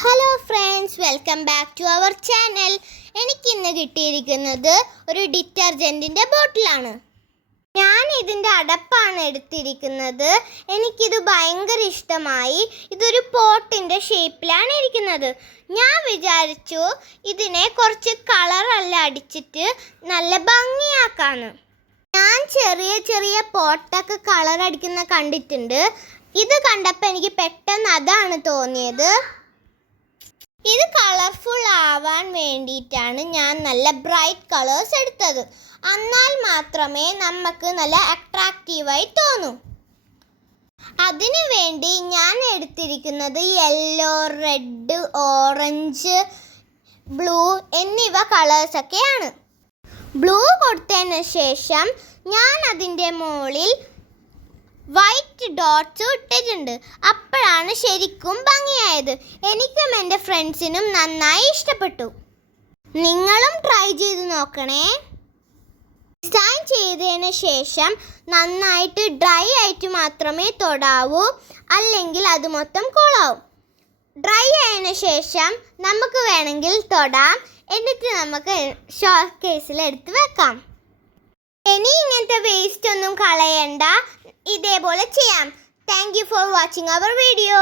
Hello friends, welcome back to our channel. എനിക്കിന്ന് കിട്ടിയിരിക്കുന്നത് ഒരു ഡിറ്റർജൻറ്റിൻ്റെ ബോട്ടിലാണ്. ഞാൻ ഇതിൻ്റെ അടപ്പാണ് എടുത്തിരിക്കുന്നത്. എനിക്കിത് ഭയങ്കര ഇഷ്ടമായി. ഇതൊരു പോട്ടിൻ്റെ ഷേപ്പിലാണ് ഇരിക്കുന്നത്. ഞാൻ വിചാരിച്ചു ഇതിനെ കുറച്ച് കളറെല്ലാം അടിച്ചിട്ട് നല്ല ഭംഗിയാക്കാണ്. ഞാൻ ചെറിയ ചെറിയ പോട്ടൊക്കെ കളർ അടിക്കുന്ന കണ്ടിട്ടുണ്ട്. ഇത് കണ്ടപ്പോൾ എനിക്ക് പെട്ടെന്ന് അതാണ് തോന്നിയത്. ഇത് കളർഫുൾ ആവാൻ വേണ്ടിയിട്ടാണ് ഞാൻ നല്ല ബ്രൈറ്റ് കളേഴ്സ് എടുത്തത്. എന്നാൽ മാത്രമേ നമുക്ക് നല്ല അട്രാക്റ്റീവായി തോന്നൂ. അതിനു വേണ്ടി ഞാൻ എടുത്തിരിക്കുന്നത് യെല്ലോ, റെഡ്, ഓറഞ്ച്, ബ്ലൂ എന്നിവ കളേഴ്സൊക്കെയാണ്. ബ്ലൂ കൊടുത്തതിന് ശേഷം ഞാൻ അതിൻ്റെ മുകളിൽ വൈറ്റ് ഡോട്ട്സ് ഇട്ടിട്ടുണ്ട്. അപ്പോഴാണ് ശരിക്കും ഭംഗിയായത്. എനിക്കും എൻ്റെ ഫ്രണ്ട്സിനും നന്നായി ഇഷ്ടപ്പെട്ടു. നിങ്ങളും ട്രൈ ചെയ്ത് നോക്കണേ. ഡിസൈൻ ചെയ്തതിന് ശേഷം നന്നായിട്ട് ഡ്രൈ ആയിട്ട് മാത്രമേ തൊടാവൂ, അല്ലെങ്കിൽ അത് മൊത്തം കൊളാവും. ഡ്രൈ ആയതിനു ശേഷം നമുക്ക് വേണമെങ്കിൽ തൊടാം. എന്നിട്ട് നമുക്ക് ഷോക്കേസിൽ എടുത്ത് വെക്കാം. ഇനി ഇങ്ങനത്തെ വേസ്റ്റ് ഒന്നും കളയണ്ട, ഇതേപോലെ ചെയ്യാം. Thank you for watching our video.